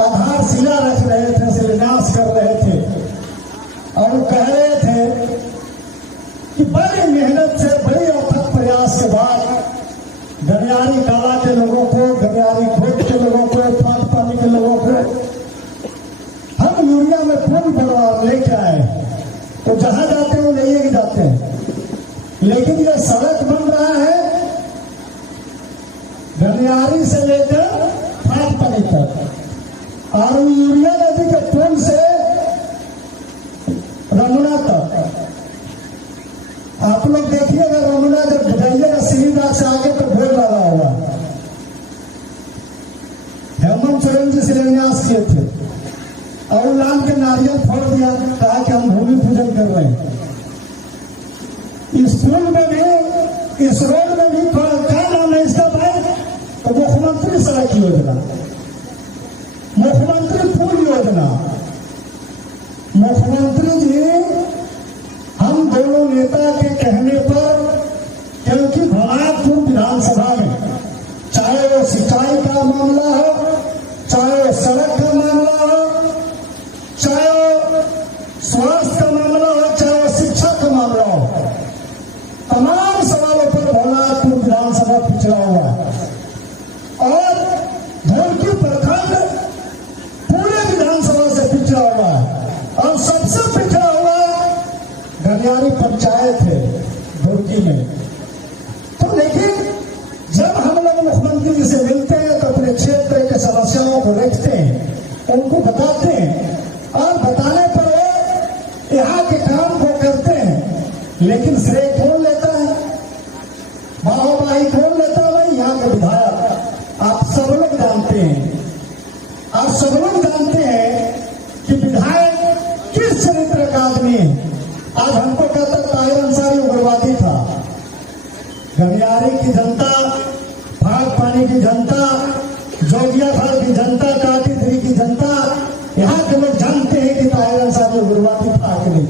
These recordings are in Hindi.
आधारशिला रख रहे थे, शिलान्यास कर रहे थे और कह रहे थे कि बड़ी मेहनत से, बड़ी अथक प्रयास के बाद गनियारी काला के लोगों को, गनियारी खोट के लोगों को, फाट पानी के लोगों को हम यूरिया में पुल बनवा लेके आए। तो जहां जाते हैं वो लेके जाते हैं, लेकिन ये सड़क बन रहा है गनियारी से लेकर फाट पानी तक और यूरिया नदी के पुल से रमुना तक। आप लोग देखिएगा रमुना जब ढुजाइएगा श्रीनाथ से आगे तो बोर्ड लगा हुआ। हेमंत सोरेन जी शिलान्यास किए थे और लाल के नारियल फोड़ दिया, कहा कि हम भूमि पूजन कर रहे हैं। इस पुल में भी, इस रोड में भी क्या नाम है इसका भाई? तो मुख्यमंत्री सड़क योजना, मुख्यमंत्री पुल योजना। मुख्यमंत्री जी हम दोनों नेता के कहने पर, क्योंकि भवानीपुर विधानसभा में चाहे वो सिंचाई का मामला हो, चाहे वो सड़क का मामला हो, चाहे वो स्वास्थ्य का मामला हो, चाहे वो शिक्षा का मामला हो, तमाम सवालों पर भवानीपुर विधानसभा पिछड़ा हुआ है और धौलकी प्रखंड पूरे विधानसभा से पिछड़ा हुआ है और सबसे पिछड़ा हुआ गनियारी पंचायत है धौलकी में। तो लेकिन जब हम लोग मुख्यमंत्री जी से मिलते हैं तो अपने क्षेत्र के समस्याओं को देखते हैं, उनको बताते हैं और बताने पर वो यहाँ के काम को करते हैं। लेकिन श्रेय कौन लेता है, वाहवाही कौन लेता है? भाई यहाँ के विधायक। आप सब लोग जानते हैं, आप सब लोग जानते हैं कि विधायक किस चरित्र का आदमी है। आज हमको कहता ताहिर अंसारी उग्रवादी था। गनियारी की जनता, फाट पानी की जनता, जोगियाखाल की जनता, काटीधरी की जनता, यहाँ के लोग जानते हैं कि ताहिर अंसारी उग्रवादी था कि नहीं।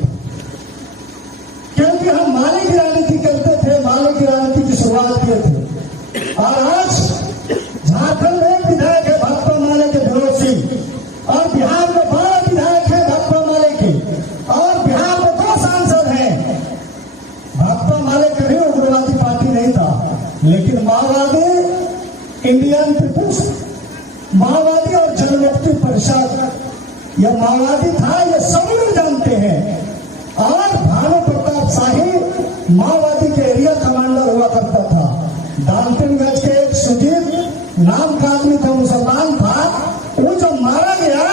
क्योंकि हम माले की राजनीति करते थे, माले की राजनीति की शुरुआत किए थे। और आज झारखंड में विधायक है भाकपा माले के विनोद सिंह और बिहार में 12 विधायक है भाकपा माले के और बिहार में 2 सांसद हैं। भाकपा माले कभी उग्रवादी पार्टी नहीं था, लेकिन माओवादी, इंडियन पीपुल्स माओवादी और जनमुक्ति परिषद यह माओवादी था, ये सब लोग जानते हैं। और भानु प्रताप शाही माओवादी के एरिया कमांडर हुआ करता था। डाल्टनगंज के एक सुजीत नाम का आदमी था, मुसलमान था, वो जब मारा गया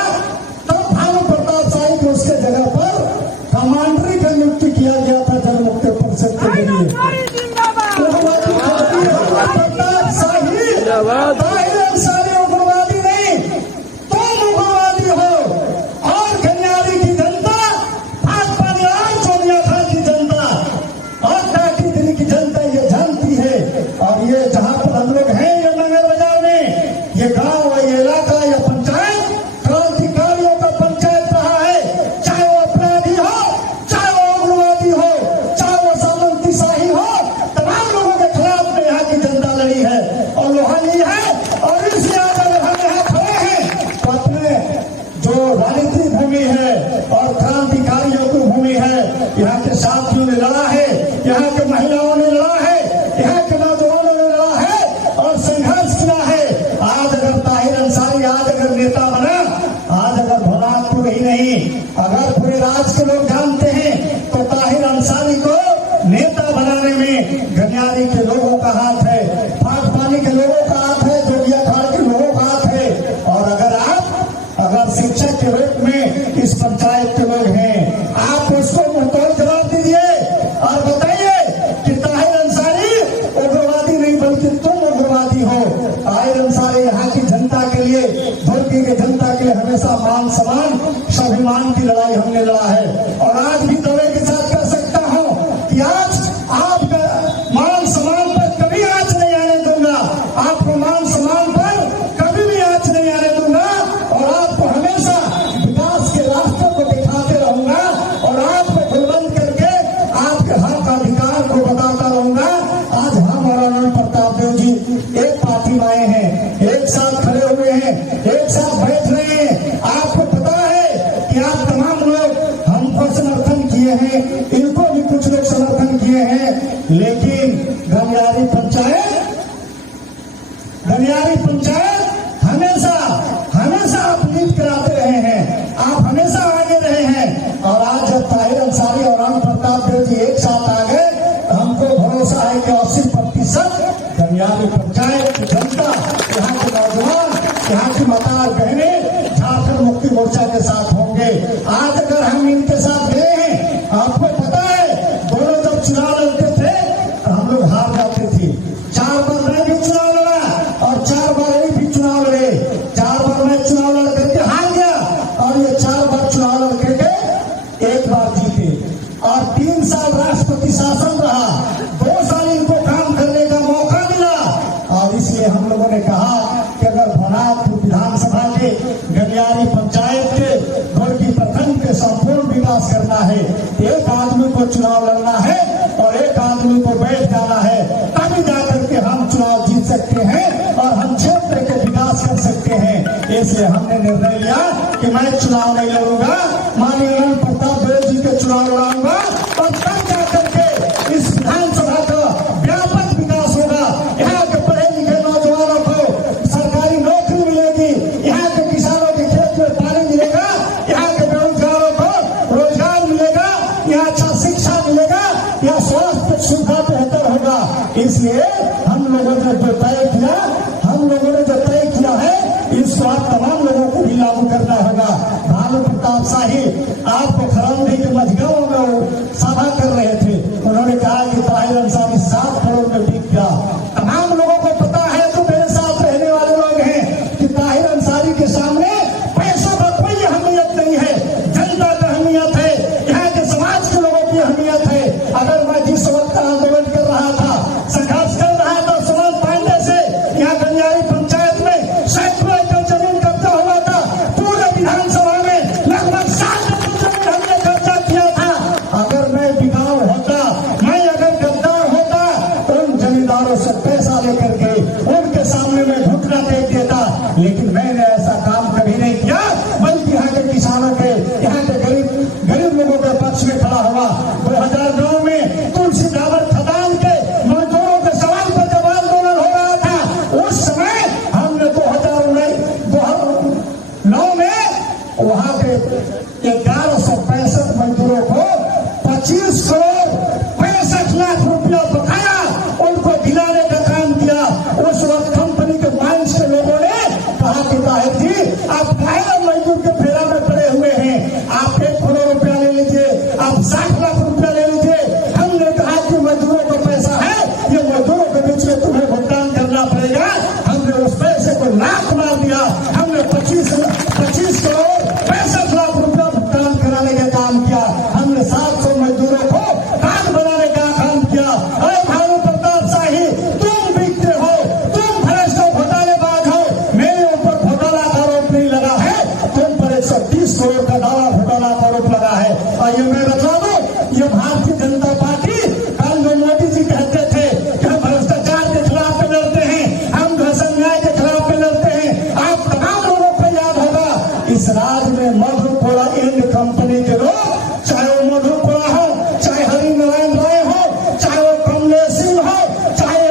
तब भानु प्रताप शाही को उसके जगह पर कमांडरी का नियुक्ति किया गया था जनमुक्ति परिषद के जरिए। प्रताप शाही, ताहिर अंसारी उग्रवादी नहीं, तुम उग्रवादी हो। और गनियारी की जनता, भाजपा और सोनिया खान की जनता और काटीधरी की जनता ये जानती है। और ये जहां पर हम लोग हैं, ये नगर बाजार में, ये गांव, ये इलाका, ये पंचायत क्रांतिकारियों का पंचायत रहा है। चाहे वो अपराधी हो, चाहे वो उग्रवादी हो, चाहे वो सामंती शाही हो, तमाम लोगों के खिलाफ में यहाँ की जनता लड़ी है और लोहा ली है। और इसलिए अगर हम यहाँ खड़े हैं तो अपने जो राजनीतिक भूमि है और क्रांतिकारियों की भूमि है, यहाँ के साथियों ने लड़ा है, यहाँ के महिलाओं ने लड़ा है, यहाँ के नौजवानों ने लड़ा है और संघर्ष किया है। आज अगर ताहिर अंसारी आज अगर नेता बना, आज अगर भवानीपुर ही नहीं, अगर पूरे राज्य के लोग जानते हैं तो ताहिर अंसारी को नेता बनाने में गनियारी के लोगों का हाथ है, फाट पानी के लोगों का हाथ है, जोगियाखाल के लोगों का हाथ है। और अगर शिक्षक के रूप में इस पंचायत के लोग हैं, आप उसको मुंहतोड़ जवाब दीजिए और बताइए कि ताहिर अंसारी उग्रवादी नहीं बल्कि तुम उग्रवादी हो। ताहिर अंसारी यहाँ की जनता के लिए, धौलकी की जनता के लिए हमेशा मान सम्मान, स्वाभिमान की लड़ाई हमने लड़ा है। और आज भी दावे के साथ कह सकता हूँ कि आज आपका मान सम्मान पर कभी आंच नहीं आने दूंगा, आपको मान सम्मान पर कभी भी आंच नहीं आने दूंगा और आपको हमेशा विकास के रास्ते को दिखाते रहूंगा और आपको बुलंद करके आपके हक अधिकार को बताता रहूंगा। आज हम और आनंद प्रताप देव जी एक पार्टी में आए हैं, एक साथ खड़े हुए हैं, एक साथ बैठ रहे हैं गलियारी पंचायत की जनता, यहाँ के नौजवान, यहाँ की माताएं बहनें झारखंड मुक्ति मोर्चा के साथ होंगे। आज अगर हम इनके साथ गए हैं, आपको पता है दोनों जब चुनाव लड़ते थे तो हम लोग हार जाते थे। 4 बार मैं भी चुनाव लड़ा और 4 बार ये भी चुनाव लड़े। 4 बार मैं चुनाव लड़ करके हार गया और ये 4 बार चुनाव लड़ करके 1 बार जीते और 3 साल राष्ट्रपति शासन रहा, 2 साल इनको काम करने का मौका मिला। और इसलिए हम लोगों ने कहा कि अगर भनातपुर विधानसभा के गलियारी पंचायत के गोरकी प्रखंड के संपूर्ण विकास करना है, एक आदमी को चुनाव लड़ना है और एक आदमी को बैठ जाना है, तभी जाकर के हम चुनाव जीत सकते हैं और हम क्षेत्र के विकास कर सकते हैं। इसलिए हमने निर्णय लिया कि मैं चुनाव नहीं लड़ूंगा, माननीय प्रताप देव जी के चुनाव लड़ाऊंगा और तब जाकर के इस विधानसभा का व्यापक विकास होगा। यहाँ के पढ़े लिखे नौजवानों को सरकारी नौकरी मिलेगी, यहाँ के किसानों के खेत में पानी मिलेगा, यहाँ के बेरोजगारों को रोजगार मिलेगा, यहाँ अच्छा शिक्षा मिलेगा, यहाँ स्वास्थ्य सुविधा बेहतर होगा। इसलिए हम लोगों ने जो तय किया है इस बात तमाम लोगों को भी लागू करना होगा। भानु प्रताप शाही आपको खरौंदी के मझगांव में वो सभा कर रहे थे, उन्होंने कहा कि ताहिर अंसारी 7 करोड़ में बिक गया। तमाम लोगों को पता है, जो मेरे साथ रहने वाले लोग हैं, कि ताहिर अंसारी के सामने पैसों का कोई अहमियत नहीं है, जनता की अहमियत है, यहाँ के समाज के लोगों की अहमियत है। अगर मैं जिस वक्त आंदोलन कर रहा था, संघर्ष कर रहा था सुमन पांडे से, यहाँ गलियारी पंचायत में सैकड़ों एकड़ जमीन कब्जा हुआ था, पूरे विधानसभा में लगभग 7 एकड़ जमीन हमने कब्जा किया था। अगर मैं बिगाड़ होता, मैं अगर गद्दार होता, उन जमींदारों से पैसा लेकर के उनके सामने में घुटना टेक देता, लेकिन मैंने ऐसा काम कभी नहीं किया, बल्कि यहाँ के किसानों के, यहाँ के गरीब लोगों के पक्ष में खड़ा हुआ। 2009 में तुलसी डाबर खदान के मजदूरों के सवाल पर जब आंदोलन हो रहा था, उस समय हमने 2009 में वहां के 1165 मजदूरों को 25 करोड़ 65 लाख रुपया बकाया उनको दिलाने का काम किया। उस वक्त कंपनी के माइंस के लोगों ने कहा कि ताहिर जी आप काहे मजदूर के फेरा में पड़े हुए हैं, आप 1 करोड़ रुपया ले लीजिए, आप 60 लाख रुपया ले लीजिए। हमने कहा कि मजदूरों का पैसा है, ये मजदूरों के बीच में तुम्हें भुगतान करना पड़ेगा। हमने उस पैसे को लाख मार दिया, हमने 25 करोड़ 65 लाख रुपया भुगतान कराने का काम किया। हमने 700 मजदूरों को कार्ड बनाने का काम किया। अरे भानु प्रताप शाही, तुम बिकते हो, तुम भ्रष्ट हो, घोटालेबाज हो, मेरे ऊपर घोटाला का आरोप नहीं लगा है, तुम पर 130 करोड़ का दावा घोटाला का आरोप लगा है। और ये मैं बता दूं, ये भारतीय जनता पार्टी, कल जो मोदी जी कहते थे कि हम भ्रष्टाचार के खिलाफ में लड़ते हैं, हम अन्याय के खिलाफ में लड़ते हैं, आप तमाम लोगों को याद होगा इस राज्य में मधुपुरा इंड कंपनी के लोग, चाहे वो मधुपुरा हो, चाहे हरिनारायण राय हो, चाहे वो कमलेश सिंह हो, चाहे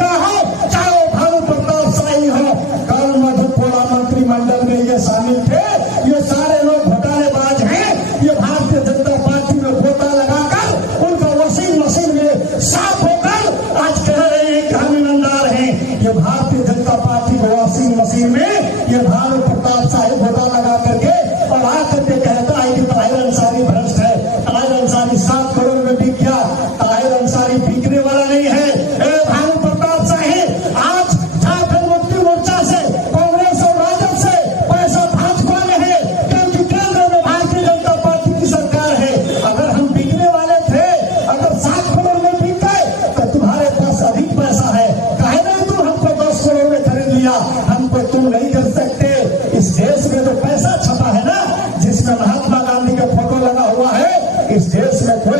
का हो, चाहे वो भानु प्रताप शाही हो, कल मधुपुरा मंत्रिमंडल में ये शामिल थे। ये सारे लोग घोटालेबाज हैं। ये भारतीय जनता पार्टी में गोता लगाकर उनका वॉशिंग मशीन में साफ होकर आज कह रहे हैं कि हम ईमानदार हैं। ये भारतीय जनता पार्टी को वॉशिंग मशीन में ये भानु प्रताप शाही गोता लगा करके और आकर के कहता है कि ताहिर अंसारी भ्रष्ट है, ताहिर अंसारी 7 करोड़ में बिक गया। ताहिर अंसारी बिकने वाला नहीं है। भानु प्रताप शाही आज झारखंड मुक्ति मोर्चा से, कांग्रेस और राजद से पैसा भाजपा में है, क्योंकि केंद्र में भारतीय जनता पार्टी की सरकार है। अगर हम बिकने वाले थे, अगर 7 करोड़ में बिक गए तो तुम्हारे पास अधिक पैसा है, काहे नहीं तुम हमको 10 करोड़ में खरीद लिया, हमको तुम नहीं कर सकते। इस देश में जो पैसा छपा है ना, जिसमें महात्मा गांधी का फोटो लगा हुआ है, इस देश में कोई